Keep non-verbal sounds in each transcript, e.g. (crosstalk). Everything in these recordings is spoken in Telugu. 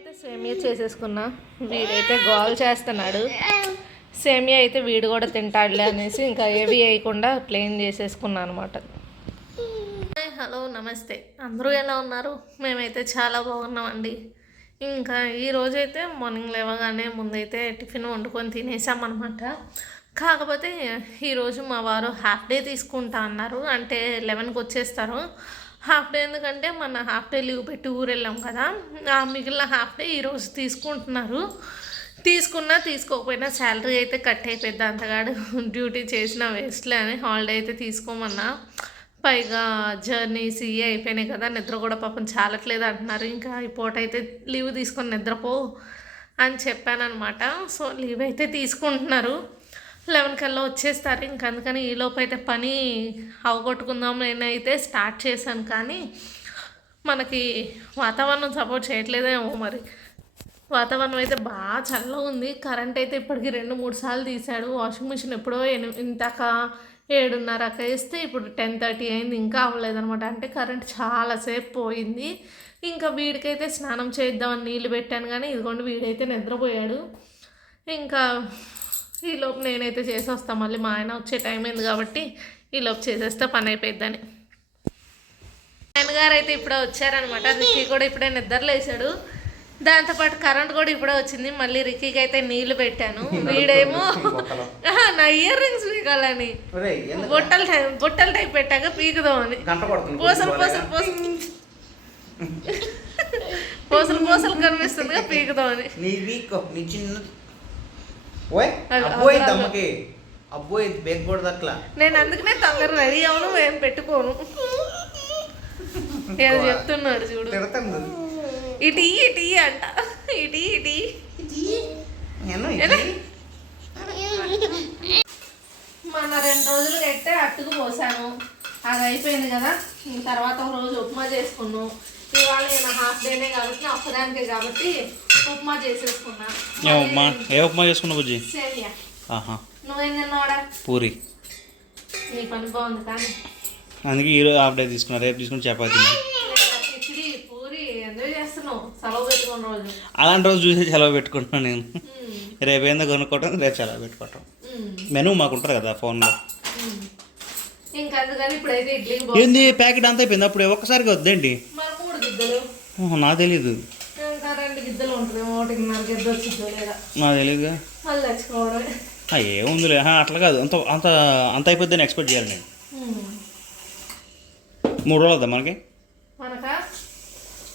అయితే సేమియా చేసేసుకున్నా. వీడైతే గోల్ చేస్తున్నాడు. సేమియా అయితే వీడు కూడా తింటాడులే అనేసి ఇంకా ఏవి వేయకుండా ప్లేన్ చేసేసుకున్నా అనమాట హలో నమస్తే. అందరూ ఎలా ఉన్నారు? మేమైతే చాలా బాగున్నామండి. ఇంకా ఈరోజైతే మార్నింగ్ లేవగానే ముందైతే టిఫిన్ వండుకొని తినేసామన్నమాట కాకపోతే ఈరోజు మా వారు హాఫ్ డే తీసుకుంటా అన్నారు. అంటే లెవెన్కి వచ్చేస్తారు. హాఫ్ డే ఎందుకంటే మన హాఫ్ డే లీవ్ పెట్టి ఊరు వెళ్ళాం కదా. ఆ మిగిలిన హాఫ్ డే ఈరోజు తీసుకుంటున్నారు. తీసుకున్నా తీసుకోకపోయినా శాలరీ అయితే కట్ అయిపోద్ది అంతగాడు. డ్యూటీ చేసిన వేస్ట్లే అని హాలిడే అయితే తీసుకోమన్నా. పైగా జర్నీస్ ఇవి అయిపోయినాయి కదా నిద్ర కూడా పాపం చాలట్లేదు అంటున్నారు. ఇంకా ఈ పూట అయితే లీవ్ తీసుకొని నిద్రపో అని చెప్పానమాట సో లీవ్ అయితే తీసుకుంటున్నారు. లెవెన్ కల్లా వచ్చేస్తారు. ఇంక అందుకని ఈలోపు అయితే పని అవగొట్టుకుందాం నేనైతే స్టార్ట్ చేశాను. కానీ మనకి వాతావరణం సపోర్ట్ చేయట్లేదేమో మరి. వాతావరణం అయితే బాగా చల్లగా ఉంది. కరెంట్ అయితే ఇప్పటికి రెండు మూడు సార్లు తీశాడు. వాషింగ్ మిషన్ ఎప్పుడో ఎని ఇంతక ఏడున్నరక వేస్తే ఇప్పుడు టెన్ థర్టీ అయింది. ఇంకా అవ్వలేదనమాట అంటే కరెంట్ చాలాసేపు పోయింది. ఇంకా వీడికైతే స్నానం చేద్దామని నీళ్ళు పెట్టాను. కానీ ఇదిగోండి వీడైతే నిద్రపోయాడు. ఇంకా ఈలోపు నేనైతే చేసి వస్తాను మళ్ళీ మా ఆయన వచ్చే టైం అయింది కాబట్టి ఈలోపు చేసేస్తే పని అయిపోయిద్దని. ఆయన గారు అయితే ఇప్పుడే వచ్చారనమాట. రిక్కీ కూడా ఇప్పుడే నిద్రలేసాడు దాంతోపాటు కరెంట్ కూడా ఇప్పుడే వచ్చింది. మళ్ళీ రిక్కీకి అయితే నీళ్ళు పెట్టాను. వీడేమో నా ఇయర్ రింగ్స్ పీకాలని? బుట్టలు టై- బుట్టలు టైప్ పెట్టాక పీకుదామని. పూసలు పూసలు పూసలు పూసలు. పూసలు. కనిపిస్తుందిగా పీకుదామని. నీ చిన్న ఓయ్ అది- అబ్బోయ్ అది- దమ్మకి. అబ్బోయ్ బేగ్ కూడా అట్లా నేను అందుకనే తొందర రెడీ అవును ఏం పెట్టుకోను. ఏదో చెప్తున్నాడు చూడు. తిడతాను ఇటీ ఇటీ అంట. ఇటీ ఇటీ మన రెండు రోజులు కట్టే అట్టుకు పోసాను. అది అయిపోయింది కదా. తర్వాత ఒక రోజు ఉప్మా చేసుకున్నాం. ఇవాళ నేను హాఫ్ డేనే కాబట్టి కాబట్టి ఉప్మా చేసేసుకున్నా. ఏ ఉప్మా? ఏ ఉప్మా చేసుకున్నావు బుజ్జి? సేమియా. ఆహా. నువ్వేం తిన్నావాడా పూరి. నీ పని బాగుంది కానీ అందుకే ఈరోజు హాఫ్ డే తీసుకున్నా. రేపు తీసుకుని చపాతీ కిచిడి పూరి ఎంజాయ్ చేస్తున్నావు? సెలవు పెట్టుకున్న రోజు. అలాంటి రోజు చూసి సెలవు పెట్టుకుంటున్నాను నేను. రేపు ఏందో కొనుక్కోవటం రేపు సెలవు పెట్టుకోవటం. మెనూ మాకు ఉంటుంది కదా ఫోన్లో. ఇంకా అందుకని ఇప్పుడైతే ఏంది ప్యాకెట్ అంతా అయిపోయింది? అప్పుడు ఒక్కసారిగా మూడు గిద్దలు? నాకు తెలీదు. ఇంకా రెండు గిద్దలు ఉంటుంది. ఒకటిన్నర గిద్ద వచ్చిందో లేదా? నాకు తెలియదుగా మళ్ళీ తెచ్చుకోవడమే ఏముందిలే. అట్లా కాదు. అంత అంత అంత అయిపోద్దని ఎక్స్పెక్ట్ చేయాలి నేను. మూడు రోజులు వద్దా మనకి? మనక?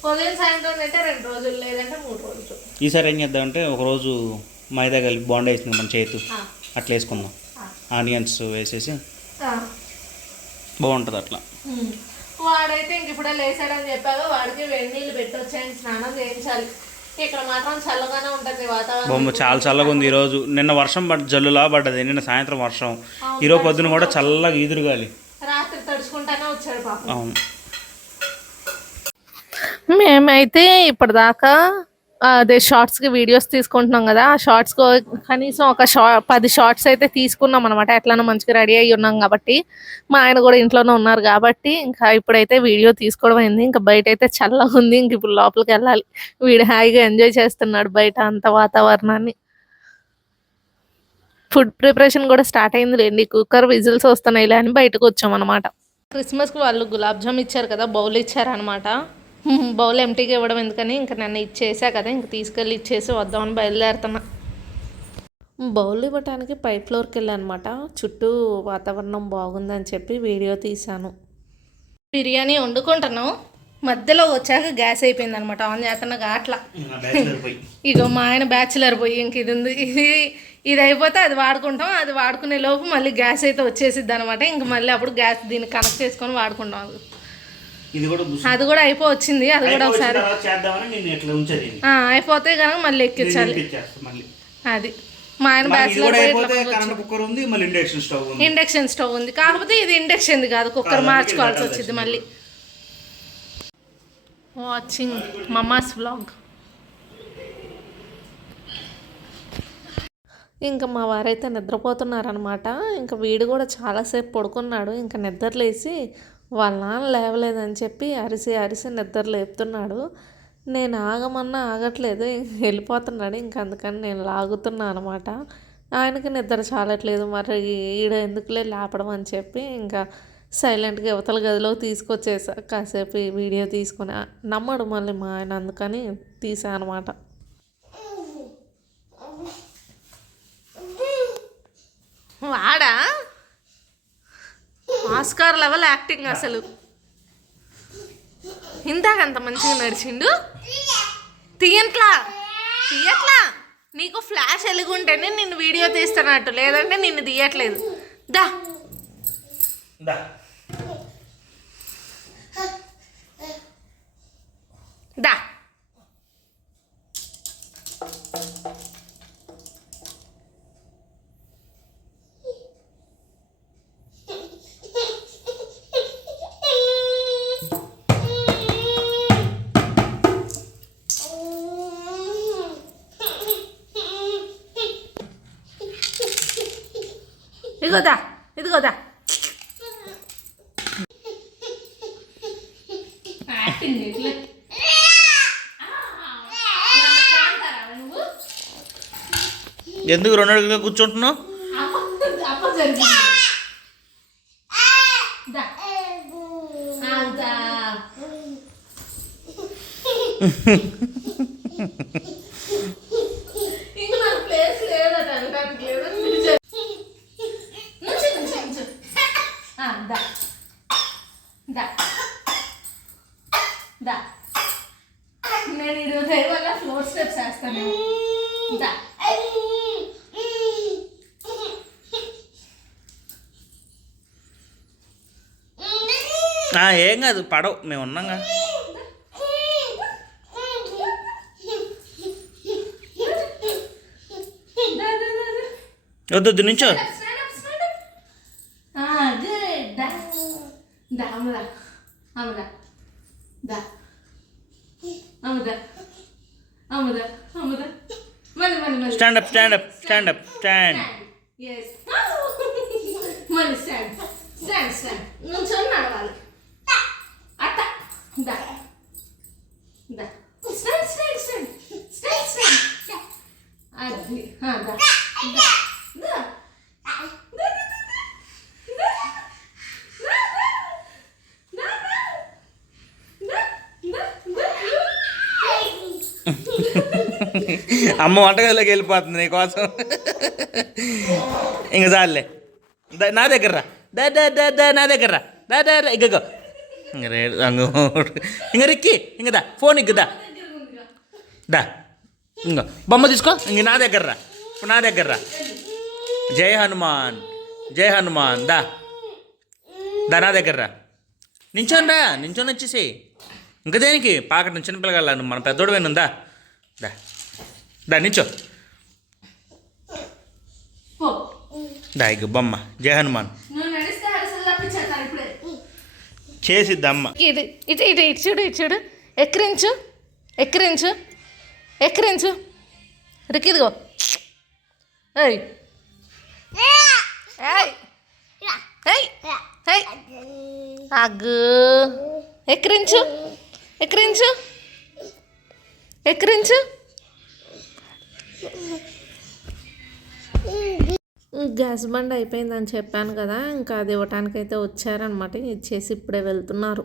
ఉదయం సాయంత్రం అంటే రెండు రోజులు లేదంటే మూడు రోజులు. ఈసారి ఏం చేద్దామంటే ఒకరోజు మైదా కలిపి బాండ్ వేసింది మన చేతు అట్లా వేసుకుందాం. ఆనియన్స్ వేసేసి. బాగుంటుంది అట్లా. వాడైతే ఇంక ఇప్పుడే లేసాడని చెప్పాక వాడికి వేడి నీళ్ళు పెట్టి వచ్చాయని స్నానం చేయించాలి. ఇక్కడ మాత్రం చల్లగానే ఉంటుంది బొమ్మ వాతావరణం చాలా చల్లగా ఉంది ఈరోజు. నిన్న వర్షం పడ్డ జల్లులా పడ్డది నిన్న సాయంత్రం వర్షం. ఈరోజు పొద్దున కూడా చల్లగా ఈదురుగాలి. రాత్రి తడుచుకుంటానే వచ్చాడు పాపం. అవును. మేమైతే ఇప్పటిదాకా అదే షార్ట్స్కి వీడియోస్ తీసుకుంటున్నాం కదా ఆ షార్ట్స్ కనీసం ఒక షా పది షార్ట్స్ అయితే తీసుకున్నాం అనమాట ఎట్లనో మంచిగా రెడీ అయ్యి ఉన్నాం కాబట్టి మా ఆయన కూడా ఇంట్లోనే ఉన్నారు కాబట్టి ఇంకా ఇప్పుడైతే వీడియో తీసుకోవడం అయింది. ఇంకా బయట అయితే చల్లగా ఉంది. ఇంక ఇప్పుడు లోపలికి వెళ్ళాలి. వీడు హాయిగా ఎంజాయ్ చేస్తున్నాడు బయట అంత వాతావరణాన్ని. ఫుడ్ ప్రిపరేషన్ కూడా స్టార్ట్ అయింది లేండి. కుక్కర్ విజిల్స్ వస్తున్నాయిలే అని బయటకు వచ్చామన్నమాట. క్రిస్మస్కి వాళ్ళు గులాబ్ జామ్ ఇచ్చారు కదా బౌల్ ఇచ్చారనమాట బౌల్ ఎంటీగా ఇవ్వడం ఎందుకని ఇంకా నన్ను ఇచ్చేసా కదా ఇంక తీసుకెళ్ళి ఇచ్చేసి వద్దామని బయలుదేరుతున్నా. బౌల్ ఇవ్వటానికి పై ఫ్లోర్కి వెళ్ళానమాట. చుట్టూ వాతావరణం బాగుందని చెప్పి వీడియో తీశాను. బిర్యానీ వండుకుంటున్నాం మధ్యలో వచ్చాక గ్యాస్ అయిపోయింది అనమాట ఆన్ చేస్తున్నా అట్లా ఇగో మా ఆయన బ్యాచులర్ పోయి ఇంక ఇది ఉంది. ఇది ఇది అయిపోతే అది వాడుకుంటాం. అది వాడుకునే లోపు మళ్ళీ గ్యాస్ అయితే వచ్చేసిద్ది అనమాట ఇంక మళ్ళీ అప్పుడు గ్యాస్ దీన్ని కనెక్ట్ చేసుకొని వాడుకుంటాం. అది. ఇది కూడా అది కూడా అయిపో వచ్చింది అది కూడా ఒకసారి. చేద్దామని నేను ఇట్లా ఉంచేది ఆ, అయిపోతే కనుక మళ్ళీ ఎక్కించాలి. మళ్ళీ? అది. మా ఆయన బ్యాచులర్ కుక్కర్ ఉంది మళ్ళీ ఇండక్షన్ స్టవ్ ఉంది. ఇండక్షన్ స్టవ్ ఉంది. కాకపోతే ఇది ఇండక్షన్ది కాదు కుక్కర్ మార్చుకోవాల్సి వచ్చింది మళ్ళీ. వాచింగ్ మమ్మాస్ వ్లాగ్ ఇంకా మా వారైతే నిద్రపోతున్నారనమాట ఇంకా వీడు కూడా చాలాసేపు పడుకున్నాడు ఇంకా నిద్రలేసి వాళ్ళ నాన్న లేవలేదని చెప్పి అరిసి అరిసి నిద్ర లేపుతున్నాడు. నేను ఆగమన్నా ఆగట్లేదు వెళ్ళిపోతున్నాడు. ఇంక అందుకని నేను లాగుతున్నా అనమాట. ఆయనకి నిద్ర చాలట్లేదు. మరి ఈడ ఎందుకులే లేపడం అని చెప్పి ఇంకా సైలెంట్గా యువతల గదిలో తీసుకొచ్చేసా. కాసేపు వీడియో తీసుకొని నమ్మడు మళ్ళీ మా ఆయన అందుకని తీసా అనమాట. వాడా? ఆస్కార్ లెవెల్ యాక్టింగ్ అసలు. ఇందాక అంత మంచిగా నడిచిండు? తీయట్లా? తీయట్లా? నీకు ఫ్లాష్ ఎలుగుంటేనే నిన్ను వీడియో తీస్తున్నట్టు లేదంటే నిన్ను తీయట్లేదు. దా. దా. దా ఇదిగోదా ఇదిగోదా యాక్టింగ్ ఇట్లా నువ్వు ఎందుకు రెండు అడుగులుగా కూర్చుంటున్నావు అప్ప జరిగింది దా అంతా ఇంక నాకు ప్లేస్ లేదట అనడానికి లేదని పిలిచారు నుంచు నుంచు నుంచు ఆ, దా దా దా నేను ఇది ఉదయం వల్ల ఫ్లోర్ స్టెప్స్ వేస్తాను దా ఆ, ఏం కాదు పడవు. మేము ఉన్నాగా. వద్దు నుంచో. అమ్ముదా. మళ్ళీ మళ్ళీ మళ్ళీ. Stand up stand up stand up stand yes మళ్ళీ స్టాండ్ స్టాండ్ స్టాండ్ నుంచొని నడవాలి అట్ట దా దా stand stand stand stand stand అది ఆ, దా దా దా అమ్మ వంటగదిలోకి వెళ్ళిపోతుంది నీకోసం ఇంక చాలే నా దగ్గర రా. దా దా దా దా నా దగ్గర రా. దా దా రా ఇగ్గో ఇంక రిక్కి. ఇంక దా. ఫోన్ ఇగ్గు దా. దా. ఇంక. బొమ్మ తీసుకో. ఇంక నా దగ్గర రా. నా దగ్గర రా. జై హనుమాన్. జై హనుమాన్. దా. దా నా దగ్గర రా. నించోని రా. నించొని వచ్చేసి ఇంకా దేనికి? పాకటి నుంచి పిల్లగాళ్ళ మన పెద్దోడు పోయినుందా దా. దా నించో పో. దా ఇక బొమ్మ. జై హనుమాన్. నువ్వు నడిస్తే అరసలు తప్పించేస్తాను ఇప్పుడే. చేసిద్ది అమ్మ ఇది ఇటు ఇటు ఇటు చూడు ఇటు చూడు. ఎక్కిరించు ఎక్కిరించు ఎక్కిరించు. ఏయ్. ఏయ్. ఏయ్. ఏయ్. అగ్గు. ఎక్కిరించు ఎక్కిరించు ఎక్కిరించు. గ్యాస్ బండ్ అయిపోయిందని చెప్పాను కదా ఇంకా అది ఇవ్వటానికి అయితే వచ్చారనమాట ఇచ్చేసి ఇప్పుడే వెళ్తున్నారు.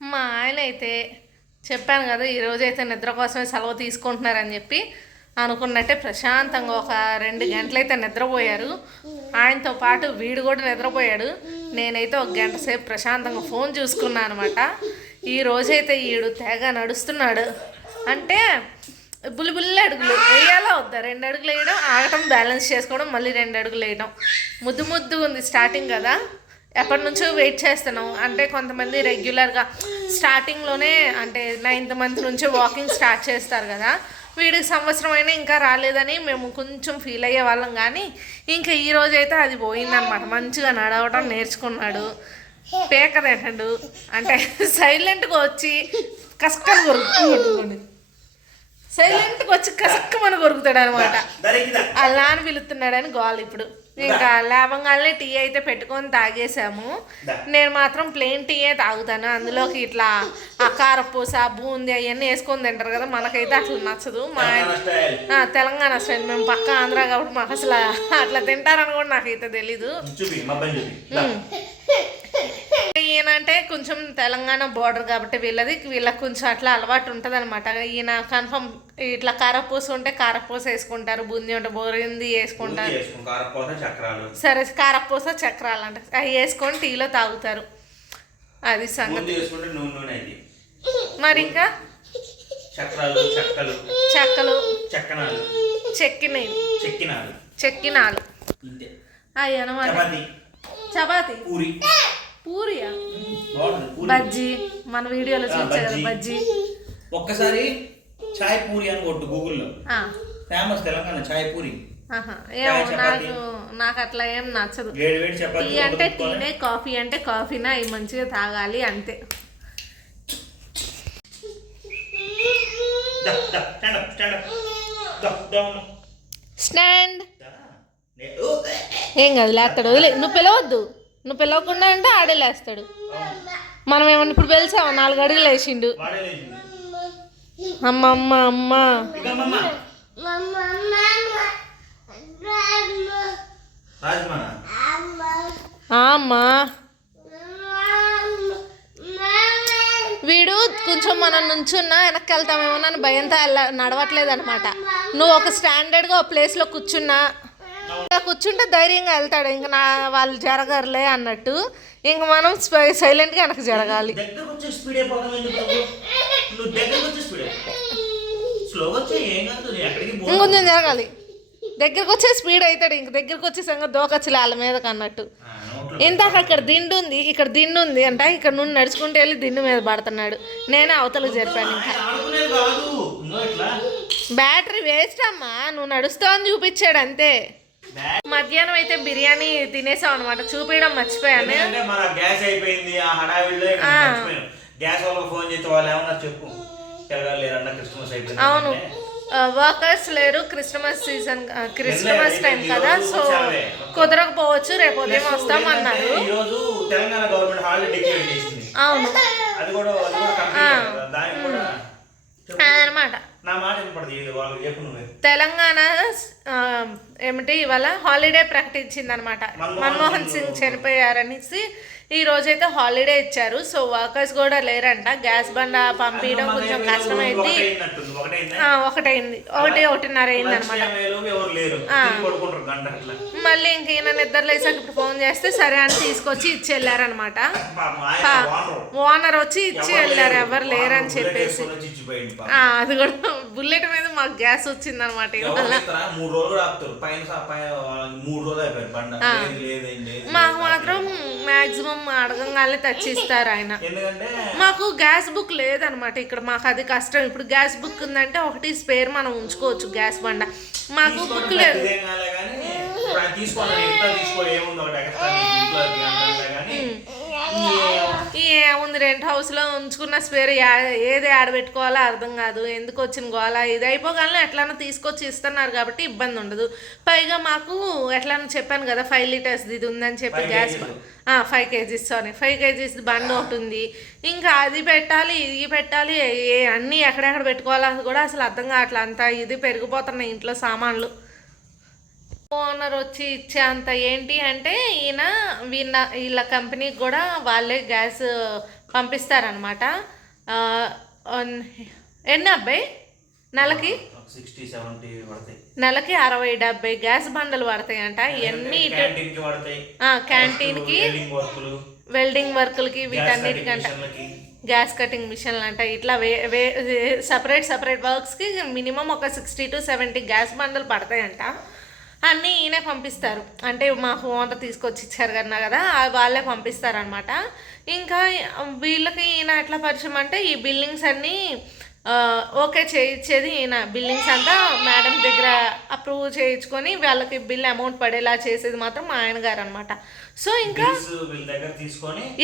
మా ఆయన అయితే చెప్పాను కదా ఈరోజు అయితే నిద్ర కోసమే సెలవు తీసుకుంటున్నారని చెప్పి అనుకున్నట్టే ప్రశాంతంగా ఒక రెండు గంటలైతే నిద్రపోయారు. ఆయనతో పాటు వీడు కూడా నిద్రపోయాడు. నేనైతే ఒక గంట సేపు ప్రశాంతంగా ఫోన్ చూసుకున్నాను అనమాట ఈ రోజైతే ఈడు తెగ నడుస్తున్నాడు. అంటే బుల్లి అడుగులు వేయాలా వద్దా? రెండు అడుగులు వేయడం ఆగటం బ్యాలెన్స్ చేసుకోవడం మళ్ళీ రెండు అడుగులు వేయడం. ముద్దు ముద్దు ఉంది స్టార్టింగ్ కదా. ఎప్పటి నుంచో వెయిట్ చేస్తున్నాం. అంటే కొంతమంది రెగ్యులర్గా స్టార్టింగ్లోనే అంటే నైన్త్ మంత్ నుంచి వాకింగ్ స్టార్ట్ చేస్తారు కదా. వీడికి సంవత్సరం అయినా ఇంకా రాలేదని మేము కొంచెం ఫీల్ అయ్యే వాళ్ళం కానీ ఇంకా ఈ రోజు అయితే అది పోయిందనమాట మంచిగా నడవడం నేర్చుకున్నాడు. పేక తింటాడు అంటే సైలెంట్గా వచ్చి కష్టం కొడుకుంటుంది సైలెంట్గా వచ్చి కసక్కమని కొరుకుతాడు అనమాట అలా అని పిలుస్తున్నాడని గోల్ ఇప్పుడు. ఇంకా లేవంగానే టీ అయితే పెట్టుకొని తాగేసాము. నేను మాత్రం ప్లెయిన్ టీయే తాగుతాను. అందులోకి ఇట్లా ఆ కారపూస బూంది అవన్నీ వేసుకొని తింటారు కదా మనకైతే అట్లా నచ్చదు. మా తెలంగాణ స్టైల్. మేము పక్క ఆంధ్ర కాబట్టి మాకు అసలు అట్లా తింటారని కూడా నాకైతే తెలీదు. ఈయనంటే కొంచెం తెలంగాణ బోర్డర్ కాబట్టి వీళ్ళది వీళ్ళకి కొంచెం అట్లా అలవాటు ఉంటుంది అనమాట ఈయన కన్ఫర్మ్ ఇట్లా కారపూస ఉంటే కారపూస వేసుకుంటారు బూందీ ఉంటే బోరింది వేసుకుంటారు. సరే కారపూస చక్రాలు. అంట అవి వేసుకొని టీలో తాగుతారు. అది సంగతి. మరి ఇంకా? చెక్కలు. చెక్కలు. చక్కనాలు. చెక్కినాలు. చపాతి. చపాతి. పూరి. పూరియా? బజ్జీ. మన వీడియోలో చూపించారు కదా బజ్జీ. ఒక్కసారి చాయ్ పూరి అని కొట్టు గూగుల్లో. ఫేమస్ తెలంగాణ చాయ్ పూరి. నాకు నాకు అట్లా ఏం నచ్చదు. టీ అంటే. టీనే కాఫీ అంటే కాఫీనా అవి మంచిగా తాగాలి అంతే. స్టాండ్ ఏం కాదు లేస్తాడు వదిలే. నువ్వు పిలవద్దు. నువ్వు పిలవకుండా అంటే ఆడే లేస్తాడు. మనం ఏమన్నా ఇప్పుడు పిలిచాము? నాలుగు అడుగులు వేసిండు. అమ్మ అమ్మ అమ్మ. అమ్మ వీడు కొంచెం మనం నుంచున్నా వెనక్కి వెళ్తామేమో అని భయంతో వెళ్ళ నడవట్లేదు అనమాట నువ్వు ఒక స్టాండర్డ్గా ఒక ప్లేస్లో కూర్చున్నా కూర్చుంటే ధైర్యంగా వెళ్తాడు. ఇంక నా వాళ్ళు జరగరులే అన్నట్టు. ఇంక మనం సైలెంట్గా వెనక్కి జరగాలి. ఇంకొంచెం జరగాలి. దగ్గరకు వచ్చే స్పీడ్ అవుతాడు ఇంక దగ్గరకు వచ్చే సంగతి దోకొచ్చి వాళ్ళ మీదకి అన్నట్టు. ఇందాక అక్కడ దిండు ఉంది ఇక్కడ దిండు ఉంది అంట. ఇక్కడ నుండి నడుచుకుంటూ వెళ్ళి దిండు మీద పడుతున్నాడు. నేనే అవతలకు చెప్పాను ఇంకా. బ్యాటరీ వేస్ట్ అమ్మా. నువ్వు నడుస్తావని చూపించాడు అంతే. మధ్యాహ్నం అయితే బిర్యానీ తినేసాం అనమాట చూపించడం మర్చిపోయాను. మన గ్యాస్ అయిపోయింది ఆ హడావిడిలో గ్యాస్ వాళ్ళకి ఫోన్ చేస్తే వాళ్ళు ఏమన్నా చెప్పు. లేరన్న క్రిస్మస్ అయిపోయింది అవును. వర్కర్స్ లేరు క్రిస్మస్ సీజన్ క్రిస్మస్ టైం కదా. సో. కుదరకపోవచ్చు రేపు ఉదయం వస్తాం అన్నారు. ఈ రోజు తెలంగాణ గవర్నమెంట్ హాలిడే డిక్లేర్ చేసింది. అవును. అది కూడా అది కూడా దానికి కూడా చెప్పు. తెలంగాణ ఏమిటి ఇవాళ హాలిడే ప్రకటించింది అనమాట మన్మోహన్ సింగ్ చనిపోయారనేసి ఈ రోజైతే హాలిడే ఇచ్చారు. సో వర్కర్స్ కూడా లేరంట. గ్యాస్ బండ పంపించడం కొంచెం కష్టమైంది. ఒకటైంది. ఒకటి ఒకటిన్నర అయింది అనమాట మళ్ళీ ఇంక ఈయన నిద్ర లేసాక ఇప్పుడు ఫోన్ చేస్తే సరే అని తీసుకొచ్చి ఇచ్చి వెళ్ళారనమాట ఓనరు. వచ్చి ఇచ్చి వెళ్ళారు. ఎవరు లేరని చెప్పేసి. అది కూడా బుల్లెట్ మీద మాకు గ్యాస్ ఏం లేదు మాకు మాత్రం మాక్సిమం అడగంగానే తెచ్చిస్తారు ఆయన. మాకు గ్యాస్ బుక్ లేదనమాట ఇక్కడ. మాకు అది కష్టం. ఇప్పుడు గ్యాస్ బుక్ ఉందంటే ఒకటి స్పేర్ మనం ఉంచుకోవచ్చు గ్యాస్ బండ. మాకు బుక్ లేదు. ఈ- ఏముంది రెంట్ హౌస్లో ఉంచుకున్న స్పేర్ ఏది ఆడబెట్టుకోవాలో అర్థం కాదు. ఎందుకు వచ్చిన గోల? ఇది అయిపోగానే ఎట్లన్నా తీసుకొచ్చి ఇస్తున్నారు కాబట్టి ఇబ్బంది ఉండదు. పైగా మాకు ఎట్లన్నా చెప్పాను కదా ఫైవ్ లీటర్స్ ఇది ఉందని చెప్పి gas. Five kgs sorry five kgs బండి ఒకటి ఉంది. ఇంకా అది పెట్టాలి ఇది పెట్టాలి ఏ అన్నీ ఎక్కడెక్కడ పెట్టుకోవాలో అది కూడా అసలు అర్థం కావట్లే. అంత ఇది పెరిగిపోతున్నాయి ఇంట్లో సామాన్లు. ఓనర్ వచ్చి ఇచ్చే అంత ఏంటి అంటే ఈయన వీళ్ళ వీళ్ళ కంపెనీకి కూడా వాళ్ళే గ్యాస్ పంపిస్తారనమాట ఎన్ని అబ్బాయి? నెలకి? సిక్స్టీ సెవెంటీ పడతాయి. నెలకి అరవై డెబ్బై గ్యాస్ బండలు పడతాయంట. ఇవన్నీ క్యాంటీన్కి వెల్డింగ్ వర్కులు వెల్డింగ్ వర్కులకి వీటన్నిటికంట. గ్యాస్ కటింగ్ మిషన్లు అంట ఇట్లా వే వే సపరేట్ సపరేట్ వర్క్స్కి మినిమం ఒక సిక్స్టీ టు సెవెంటీ గ్యాస్ బండలు పడతాయంట. అన్నీ ఈయనే పంపిస్తారు. అంటే మా ఓనర్ తీసుకొచ్చి ఇచ్చారు కన్నా కదా వాళ్ళే పంపిస్తారనమాట ఇంకా వీళ్ళకి ఈయన ఎట్లా పరిచయం అంటే ఈ బిల్డింగ్స్ అన్నీ ఓకే చేయించేది ఈయన. బిల్లింగ్స్ అంతా మేడం దగ్గర అప్రూవ్ చేయించుకొని వాళ్ళకి బిల్ అమౌంట్ పడేలా చేసేది మాత్రం మా ఆయన గారు అనమాట సో ఇంకా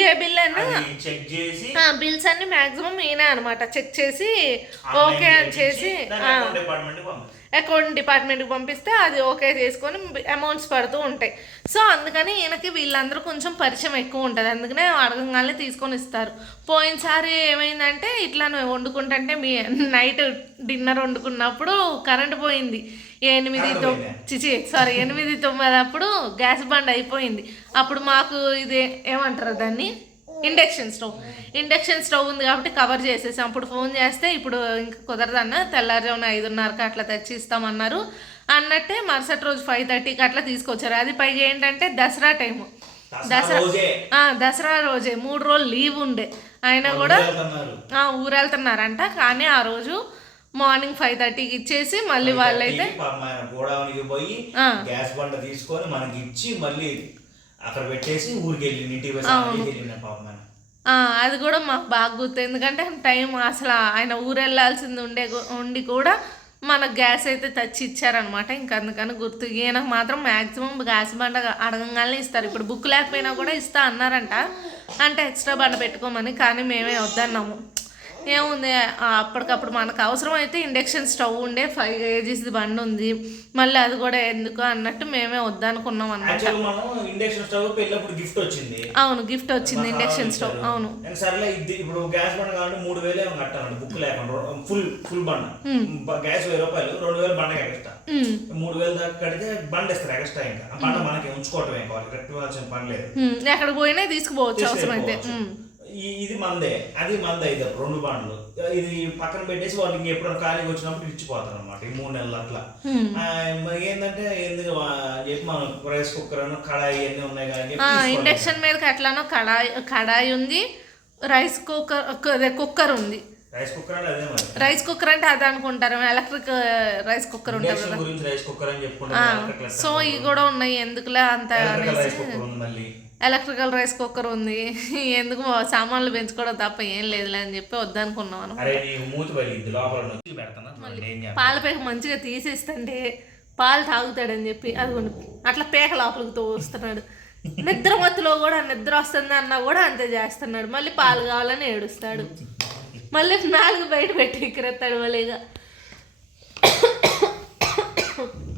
ఏ బిల్ అయినా బిల్స్ అన్ని మాక్సిమం ఈయన అనమాట చెక్ చేసి ఓకే అని చేసి అకౌంట్ డిపార్ట్మెంట్కి పంపిస్తే అది ఓకే చేసుకొని అమౌంట్స్ పడుతూ ఉంటాయి. సో అందుకని ఈయనకి వీళ్ళందరూ కొంచెం పరిచయం ఎక్కువ ఉంటుంది. అందుకనే అడగంగానే తీసుకొని ఇస్తారు. పోయినసారి ఏమైందంటే ఇట్లా నువ్వు వండుకుంటుంటే మీ నైట్ డిన్నర్ వండుకున్నప్పుడు కరెంట్ పోయింది. ఎనిమిది? చిచి సారీ ఎనిమిది తొమ్మిది అప్పుడు గ్యాస్ బండ్ అయిపోయింది. అప్పుడు మాకు ఇది ఏమంటారు దాన్ని? Induction stove. ఇండక్షన్ స్టవ్ ఉంది కాబట్టి కవర్ చేసేసాం. అప్పుడు ఫోన్ చేస్తే ఇప్పుడు ఇంకా కుదరదన్న తెల్లారుజామున ఐదున్నరకి అట్లా తెచ్చి ఇస్తామన్నారు అన్నట్టే మరుసటి రోజు ఫైవ్ థర్టీకి అట్లా తీసుకొచ్చారు. అది పైగా ఏంటంటే దసరా టైము. దసరా దసరా రోజే. మూడు రోజులు లీవ్ ఉండే. అయినా కూడా వెళ్తున్నారు ఆ, ఊరెళ్తున్నారంట. కానీ ఆ రోజు మార్నింగ్ ఫైవ్ థర్టీకి ఇచ్చేసి మళ్ళీ వాళ్ళైతే గోడౌన్కి పోయి. గ్యాస్ బండ తీసుకొని మనకి ఇచ్చి మళ్ళీ అక్కడ పెట్టేసి ఊరికి వెళ్ళి ఇంటికి వెళ్ళిన పాపం అది కూడా మాకు బాగా గుర్తు. ఎందుకంటే టైం అసలు ఆయన ఊరు వెళ్ళాల్సింది ఉండే ఉండి కూడా మనకు గ్యాస్ అయితే తెచ్చి ఇచ్చారనమాట ఇంక అందుకని గుర్తు. ఈయనకు మాత్రం మ్యాక్సిమం గ్యాస్ బండ అడగంగానే ఇస్తారు. ఇప్పుడు బుక్ లేకపోయినా కూడా ఇస్తా అన్నారంట. అంటే ఎక్స్ట్రా బండ పెట్టుకోమని కానీ మేమే వద్దన్నాము. ఏముంది? అప్పటికప్పుడు మనకు అవసరం అయితే ఇండక్షన్ స్టవ్ ఉండే ఫైవ్ కేజీస్ బండి ఉంది. మళ్ళీ అది కూడా ఎందుకు అన్నట్టు మేమే వద్దనుకున్నాం అనమాట ఇండక్షన్ స్టవ్ పెళ్ళప్పుడు గిఫ్ట్ వచ్చింది. అవును గిఫ్ట్ వచ్చింది ఇండక్షన్ స్టవ్ అవును. సరేలే ఇది ఇప్పుడు గ్యాస్ బండ కావాలంటే మూడు వేలు కట్టాలండి బుక్ లేకుండా. ఫుల్ ఫుల్ బండ. గ్యాస్ వెయ్యి రూపాయలు రెండు వేలు బండకి ఎక్స్ట్రా. మూడు వేలు దాకా కడితే బండ ఇస్తారు ఎక్స్ట్రా ఇంకా. బండ మనకి ఉంచుకోవటమే కావాలి పని లేదు. ఉమ్, ఎక్కడికి పోయినా తీసుకుపోవచ్చు అవసరం అయితే ఇది మందే అది మందే ఇది రెండు బండ్లు. ఇది పక్కన పెట్టేసి వాళ్ళు ఇంక ఎప్పుడైనా ఖాళీగా వచ్చినప్పుడు ఇచ్చిపోతారు అనమాట ఈ మూడు నెలలు అట్లా. మరి ఏంటంటే ఎందుకు చెప్పి మనం రైస్ కుక్కర్ అను కడాయి అన్నీ ఉన్నాయి తీసుకోవాలి. ఇండక్షన్ మీదకి ఎట్లానో కడాయి కడాయి ఉంది రైస్ కుక్కర్ కుక్కర్ ఉంది. రైస్ కుక్కర్ అంటే అదే మరి. రైస్ కుక్కర్ అంటే అది అనుకుంటారు ఎలక్ట్రిక్ రైస్ కుక్కర్ ఉంటుంది గురించి రైస్ కుక్కర్ అని చెప్పుకుంటే ఆ, ఎలక్ట్రికల్ సో ఇవి కూడా ఉన్నాయి ఎందుకులే అంత రైస్ కుక్కర్ ఉంది మళ్ళీ. ఎలక్ట్రికల్ రైస్ కుక్కర్ ఉంది. ఎందుకు సామాన్లు పెంచుకోవడం తప్ప ఏం లేదులే అని చెప్పి వద్దనుకున్నాం అనమాట పాల పేక మంచిగా తీసేస్తంటే పాలు తాగుతాడని చెప్పి అది. అట్లా పేక లోపలికి తోస్తున్నాడు. నిద్ర మత్తులో కూడా నిద్ర వస్తుంది అన్నా కూడా అంతే చేస్తున్నాడు. మళ్ళీ పాలు కావాలని ఏడుస్తాడు. మళ్ళీ నాలుగు బయట పెట్టి ఎక్కిరెత్తాడు మళ్ళీగా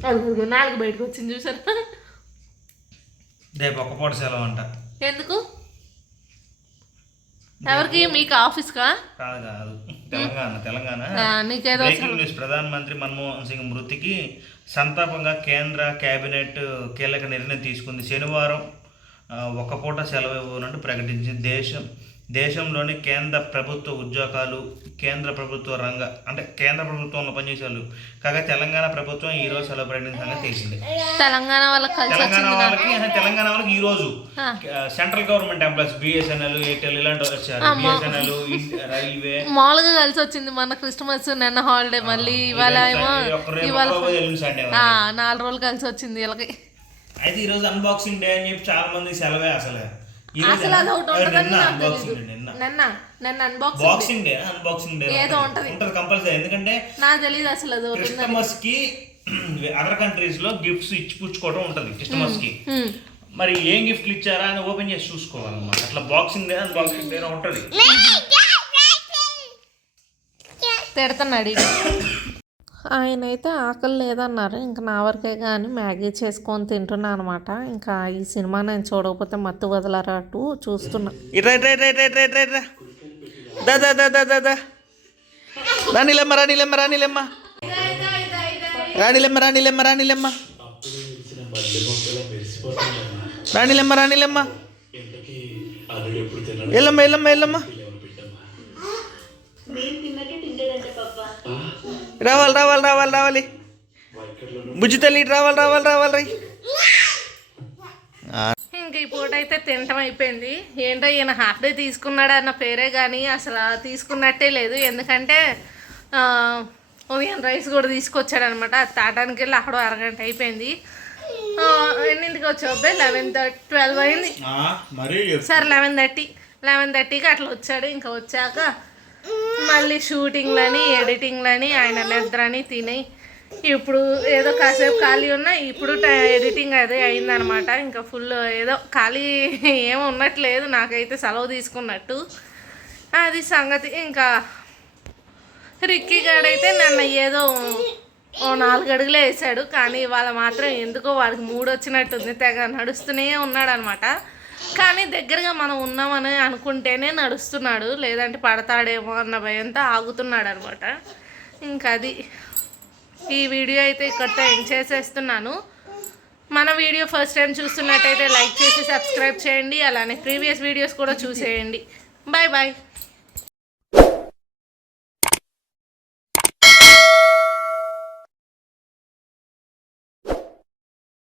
అదిగో నాలుగు బయటకు వచ్చింది చూసారా? రేపు ఒక్క పూట సెలవు అంట. ఎందుకు? ఎవరికి? మీకు ఆఫీస్కా? కాదు కాదు. తెలంగాణ తెలంగాణ. న్యూస్. ప్రధానమంత్రి మన్మోహన్ సింగ్ మృతికి సంతాపంగా కేంద్ర కేబినెట్ కీలక నిర్ణయం తీసుకుంది. శనివారం ఆ, ఒక్క పూట సెలవు ఇవ్వనుంటూ ప్రకటించింది దేశం. దేశంలోని కేంద్ర ప్రభుత్వ ఉద్యోగాలు కేంద్ర ప్రభుత్వ రంగ అంటే కేంద్ర ప్రభుత్వంలో పనిచేసే వాళ్ళు కాగా తెలంగాణ ప్రభుత్వం ఈ రోజు ప్రకటించిన సంగతి తెలిసిందే. తెలంగాణ వాళ్ళకి తెలంగాణ వాళ్ళకి తెలంగాణ వాళ్ళకి ఈ రోజు. Central government employees BSNL Airtel ఇలాంటి వచ్చారు. BSNL railway. మామూలుగా కలిసి వచ్చింది మన క్రిస్మస్ నిన్న హాలిడే మళ్ళీ ఇవాళ ఏమో నాలుగు రోజులు కలిసి వచ్చింది వీళ్ళకి. అయితే ఈ రోజు అన్బాక్సింగ్ డే అని చెప్పి చాలా మంది సెలవే అసలు. అసలు అది ఒకటి నిన్న ఉంటుందని నాకు అన్బాక్సింగ్ తెలీదు డే నిన్న నిన్న నిన్న unboxing boxing day unboxing day ఏదో ఉంటది. ఉంటది కంపల్సరీ ఎందుకంటే నాకు తెలియదు అసలు అది ఒకటి ఉందని. క్రిస్టమస్కి (clears throat) అదర్ కంట్రీస్లో గిఫ్ట్స్ ఇచ్చి పుచ్చుకోవడం ఉంటది క్రిస్టమస్కి. మరి ఏం గిఫ్ట్లు ఇచ్చారా అని ఓపెన్ చేసి చూసుకోవాలన్నమాట అట్లా బాక్సింగ్ డే అన్బాక్సింగ్ డే ఉంటది తిడుతున్నాడు. ఆయన అయితే ఆకలి లేదన్నారు. ఇంకా నా వరకే కానీ మ్యాగీ చేసుకొని తింటున్నా అనమాట ఇంకా ఈ సినిమా నేను చూడకపోతే మత్తు వదలరా అటు చూస్తున్నా. రాణిలమ్మ రాణిలమ్మ రాణిలమ్మ రాణిలమ్మ రాణిలమ్మ రాణిలమ్మ రాణిలమ్మ రాణిలమ్మ ఎల్లమ్మ ఎల్లమ్మ ఎల్లమ్మ. రావాలి రావాలి రావాలి రావాలి. బుజ్జి తల్లి రావాలి రావాలి రావాలి రై. ఇంక ఈ పూట అయితే తినటం అయిపోయింది. ఏంటో ఈయన హాఫ్ డే తీసుకున్నాడు అన్న పేరే కానీ అసలు తీసుకున్నట్టే లేదు. ఎందుకంటే ఆ, ఉదయం రైస్ కూడా తీసుకొచ్చాడు అనమాట అది తాటానికి వెళ్ళి అక్కడ అరగంట అయిపోయింది. ఆ, ఎన్నింటికి వచ్చావు అబ్బాయి లెవెన్ థర్టీ ట్వెల్వ్ అయింది. మరి సరే లెవెన్ థర్టీ. లెవెన్ థర్టీకి అట్లా వచ్చాడు. ఇంకా వచ్చాక మళ్ళీ షూటింగ్లని ఎడిటింగ్లని ఆయన నిద్రని తిని ఇప్పుడు ఏదో కాసేపు ఖాళీ ఉన్నా ఇప్పుడు ఎడిటింగ్ అదే అయిందనమాట. ఇంకా ఫుల్ ఏదో ఖాళీ ఏం ఉన్నట్లేదు నాకైతే సెలవు తీసుకున్నట్టు. అది సంగతి. ఇంకా రిక్కీ గాడైతే నన్ను ఏదో ఓ నాలుగు అడుగులే వేసాడు కానీ ఇవాళ మాత్రం ఎందుకో వాడికి మూడు వచ్చినట్టుంది తెగ నడుస్తూనే ఉన్నాడు అనమాట కానీ దగ్గరగా మనం ఉన్నామని అనుకుంటేనే నడుస్తున్నాడు లేదంటే పడతాడేమో అన్న భయంతో ఆగుతున్నాడు అనమాట ఇంకా అది ఈ వీడియో అయితే ఇక్కడితో ఎండ్ చేసేస్తున్నాను. మన వీడియో ఫస్ట్ టైం చూస్తున్నట్టయితే లైక్ చేసి సబ్స్క్రైబ్ చేయండి. అలానే ప్రీవియస్ వీడియోస్ కూడా చూసేయండి. Bye bye